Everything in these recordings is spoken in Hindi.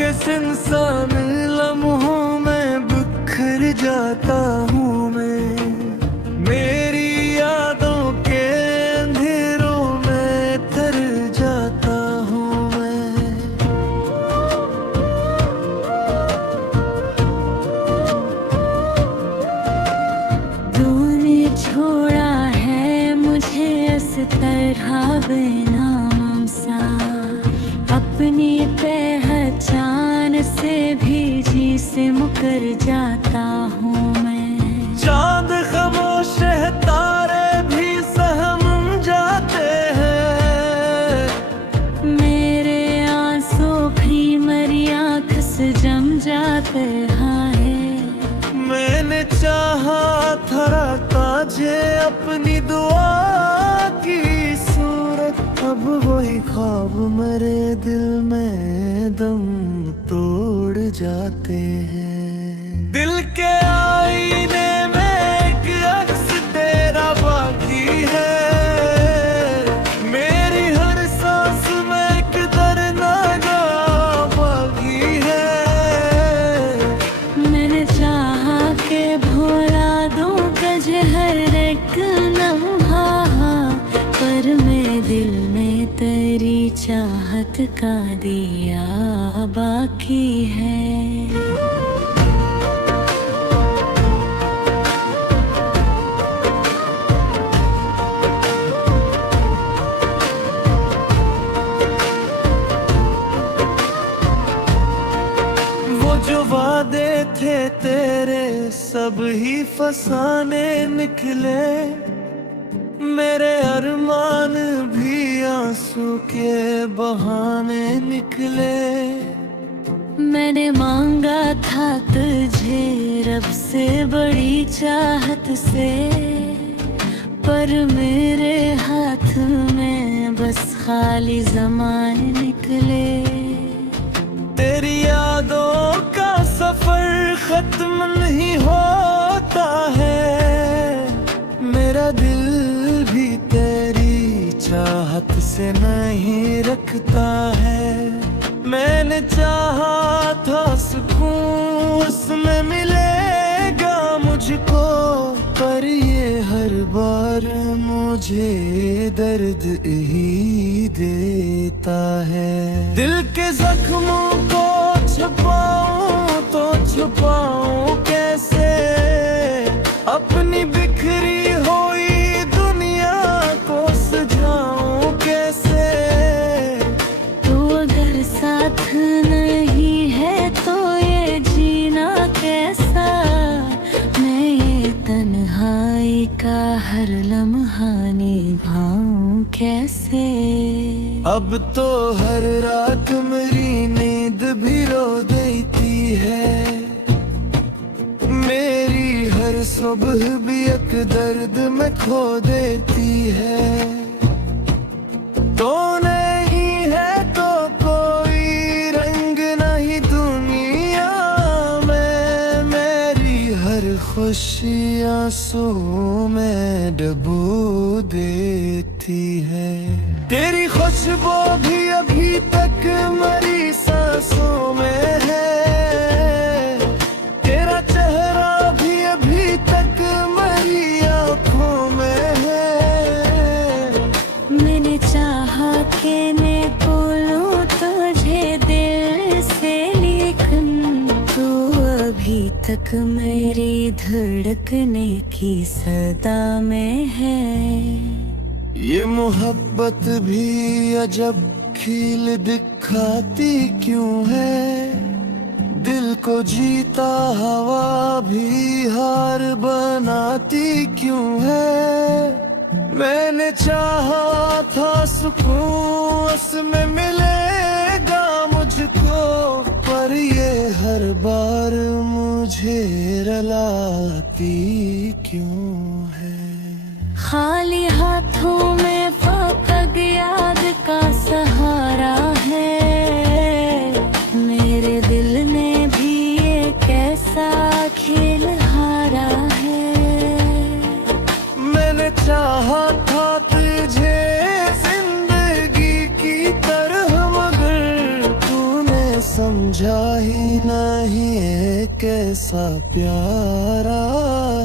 के सुनसान लम्हों में बिखर जाता हूँ मैं, मेरी यादों के अंधेरों में तर जाता हूँ मैं। तूने छोड़ा है मुझे इस तरह बेनाम सा, अपनी पहचान से भी जी से मुकर जाता हूँ मैं। चांद खामोश है, तारे भी सहम जाते हैं, मेरे आंसू भी मरी आँख से जम जाते हैं। मैंने चाहा था ताजे अपनी दुआ की सूरत, अब वही ख्वाब मेरे दिल में दम तोड़ जाते हैं। दिल के आईने में एक अक्स तेरा बाकी है, मेरी हर सांस में एक दर्दनागा बाकी है। मैंने चाहा के भुला दूं तुझे हर एक लम्हा, पर मेरे दिल में तेरी चाहत का दिया बाकी है। वो जो वादे थे तेरे सब ही फसाने निकले, मेरे अरमान भी आंसू के बहाने निकले। मैंने मांगा था तुझे रब से बड़ी चाहत से, पर मेरे हाथ में बस खाली ज़माने निकले। तेरी यादों का सफर खत्म नहीं होता है, मेरा दिल भी तेरी चाहत से नहीं रखता है। मैंने चाहा था सुकून उसमें मिलेगा मुझको, पर ये हर बार मुझे दर्द ही देता है। दिल के जख्मों को छुपाऊं तो छुपाऊं कैसे, अपनी बिखरी हुई दुनिया को सजाऊं कैसे। तू अगर साथ नहीं है तो ये जीना कैसा, मैं ये तन्हाई का हर लम्हा निभाऊं कैसे। अब तो हर रात मेरी नींद भी रो देती है, मेरी हर सुबह भी एक दर्द में खो देती है। तो नहीं है तो कोई रंग नहीं दुनिया में, मेरी हर खुशी आंसू में डुबो देती है। तेरी खुशबू भी अभी तक मेरी सांसों में है, तेरा चेहरा भी अभी तक मेरी आँखों में है। मैंने चाहा कि मैं बोलूं तुझे दिल से, लेकिन तू अभी तक मेरी धड़कने की सदा में है। ये मोहब्बत भी अजब खील दिखाती क्यों है, दिल को जीता हवा भी हार बनाती क्यों है। मैंने चाहा था सुकून उसमें मिलेगा मुझको, पर ये हर बार मुझे रुलाती क्यों है। खाली हाथों में पग याद का सहारा है, मेरे दिल ने भी ये कैसा खेल हारा है। मैंने चाहा था तुझे जिंदगी की तरह, मगर तूने समझा सा प्यारा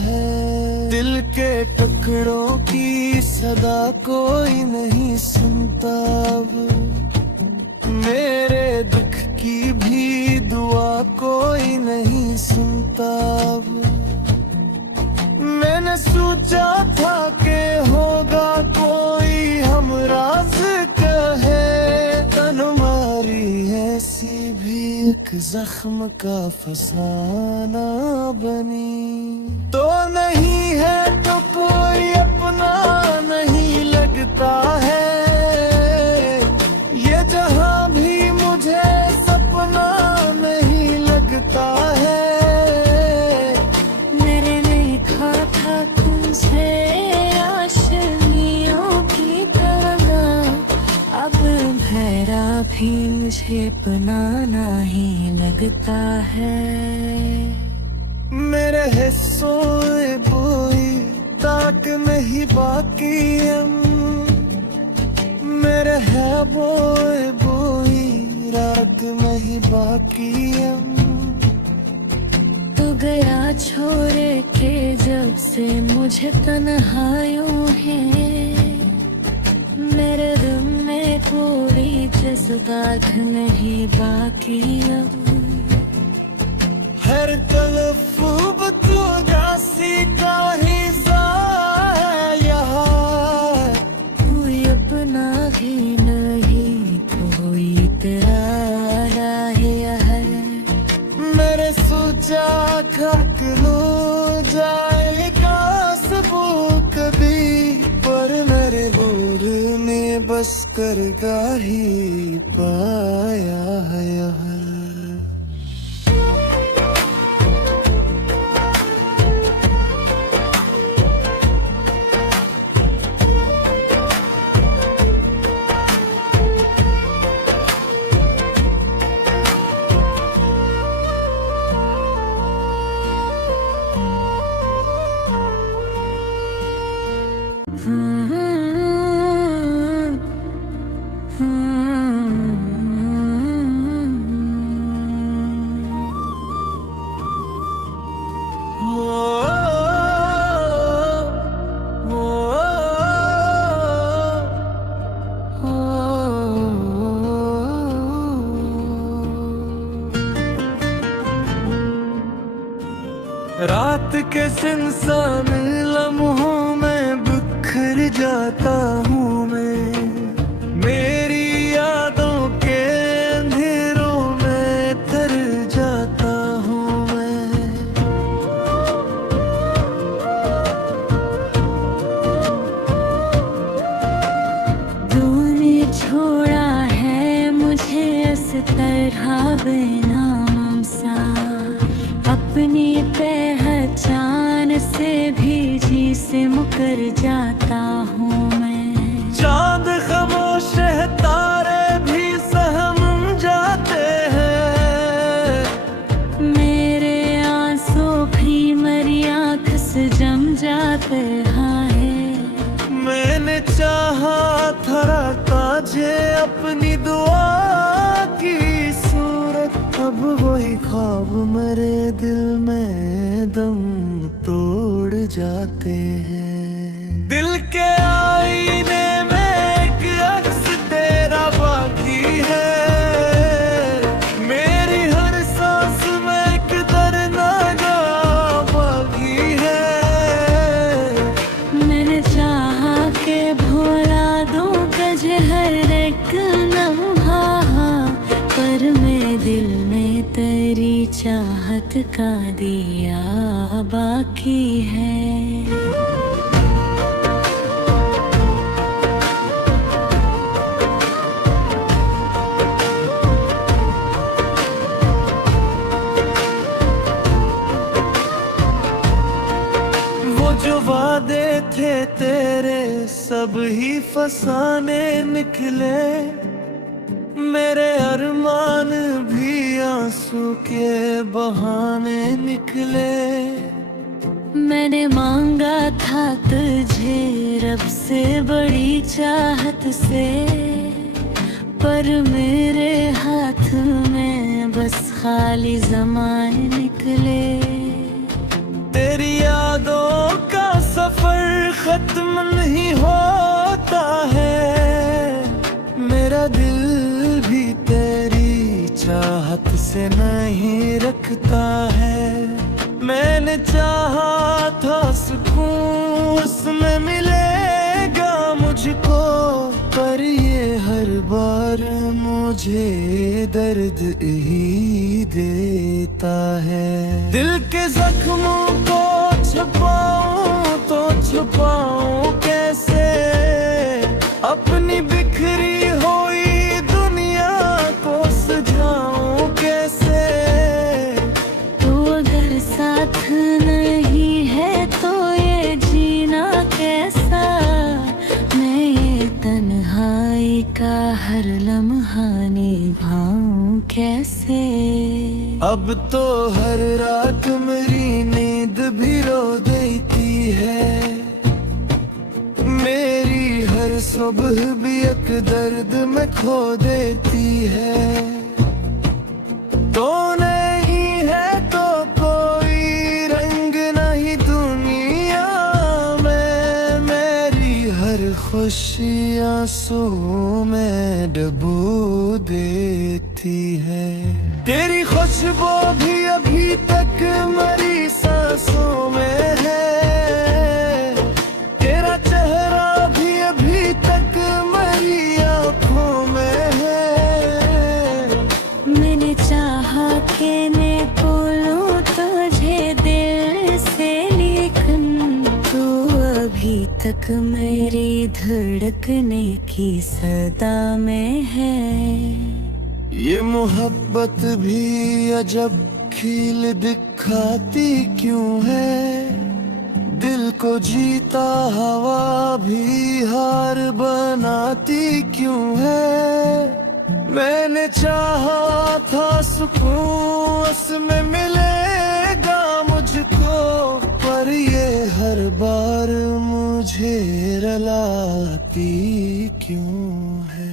है। दिल के टुकड़ों की सदा कोई नहीं सुनता अब, मेरे दुख की भी दुआ कोई नहीं सुनता अब। मैंने सोचा था कि होगा कोई हमराज कहे, तन्मारी ऐसी भी एक जख्म का फसाना बनी। तो नहीं है तो कोई अपना नहीं लगता है, ये जहां भी मुझे सपना नहीं लगता है। मेरे देखा था तुझे आशनियों की तरह, अब भैरा भी मुझे बनाना ही लगता है। मेरे हिस्सों बोई ताक नहीं बाकी हम, मेरे है बोई रात में ही बाकी हम। तू गया छोड़ के जब से मुझे तन्हाइयों है, मेरे दिल में कोई जज्बात नहीं बाकी अब। हर तलफ़ुब तो दासी का ही है यहाँ, कोई अपना भी नहीं कोई तेरा है। मेरे सोचा खाक लो जाएगा सबू कभी, पर मेरे गोद में बस करगा ही पाया है यहाँ। रात के सुनसान लम्हों में बिखर जाता हूँ मैं, मेरी यादों के अंधेरों में तर जाता हूँ मैं। तूने छोड़ा है मुझे इस तरह बेनाम सा, अपनी पहचान से भी जी से मुकर जाता हूँ मैं। चांद खामोश है तारे भी सहम जाते हैं, मेरे आंसू भी मेरी आँख से जम जाते हैं। मैंने चाहा था ताजे अपनी दुआ की सूरत, अब वही ख्वाब मेरे दिल में दम तोड़ जाते हैं। दिल के आईने में एक अक्स तेरा बाकी है, मेरी हर सांस में एक दर्दनागा बाकी है। मैंने चाहा के भुला दूं तुझे हर एक लम्हा, पर मेरे दिल में तेरी चाहत का दिया बाकी है। वो जो वादे थे तेरे सब ही फसाने निकले, मेरे अरमान भी आंसू के बहाने निकले। मैंने मांगा था तुझे रब से बड़ी चाहत से, पर मेरे हाथ में बस खाली ज़माने निकले। तेरी यादों का सफर खत्म नहीं होता है, मेरा दिल भी तेरी चाहत से नहीं रखता है। मैंने चाहा था सुकून उसमें मिलेगा मुझको, पर ये हर बार मुझे दर्द ही देता है। दिल के जख्मों को छुपाऊं तो छुपाऊं कैसे, अपनी बिखरी हुई दुनिया को सजाऊं कैसे। तू अगर साथ नहीं है तो ये जीना कैसा, मैं ये तन्हाई का हर लम्हा निभाऊं कैसे। अब तो हर रात मेरी नींद भी रो देती है, मेरी हर सुबह भी एक दर्द में खो देती है। तो नहीं है तो कोई रंग नहीं दुनिया में, मेरी हर खुशी आंसू में डुबो देती है। तेरी खुशबू भी अभी तक मेरी सांसों में है, तेरा चेहरा भी अभी तक मेरी आंखों में है। मैंने चाहा कि मैं बोलूं तुझे दिल से, लेकिन तू अभी तक मेरी धड़कने की सदा में है। ये मोहब्बत भी अजब खील दिखाती क्यों है, दिल को जीता हवा भी हार बनाती क्यों है। मैंने चाहा था सुकून उसमें मिलेगा मुझको, पर ये हर बार मुझे रुलाती क्यों है।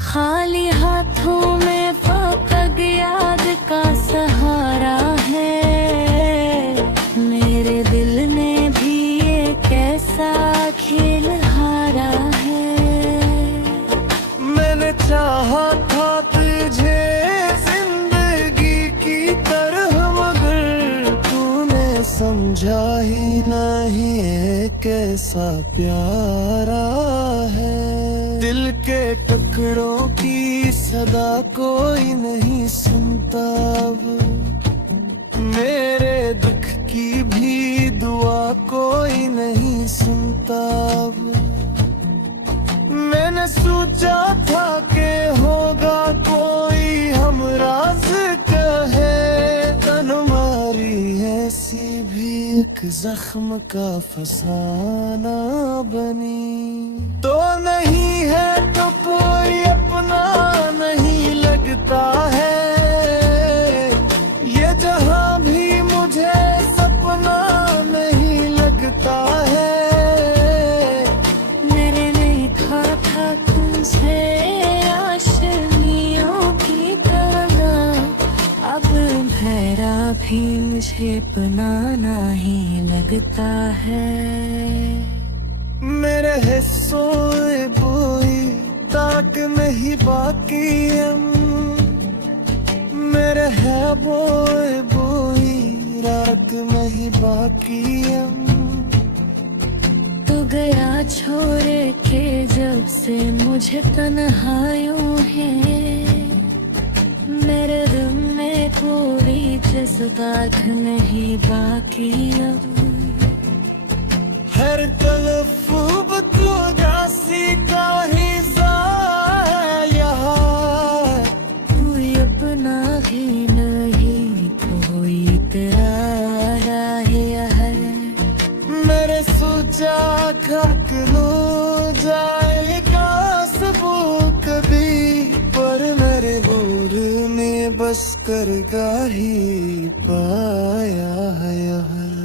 खाली हाथों में फकद याद का सहारा है, मेरे दिल ने भी ये कैसा खेल हारा है। मैंने चाहा था तुझे जिंदगी की तरह, मगर तूने समझा ही नहीं है कैसा प्यारा है। दिल के टुकड़ों की सदा कोई नहीं सुनता अब, मेरे दुख की भी दुआ कोई नहीं सुनता अब। मैंने सोचा था कि होगा कोई हमराज कहे, तन्मारी ऐसी भी एक जख्म का फसाना बनी। तो नहीं है तो कोई अपना नहीं लगता है, ये जहां भी मुझे सपना नहीं लगता है। मेरे नहीं था तुझसे आशनियों की तरह, अब भैरा भी मुझे बनाना ही लगता है। मेरे हिस्सों बोई ताक नहीं बाकी हम, मेरे है बोए बोई रात नहीं बाकी हम। तू गया छोड़ के जब से मुझे तन्हाइयों है, मेरे दिल में कोई जज्बात नहीं बाकी अब। हर तरफ तू दासी का ही ज़ाया, कोई अपना भी नहीं कोई तेरा है। मेरे सोचा खाक लो जाएगा सबूत कभी, पर मेरे गोर ने बस कर गा ही पाया है।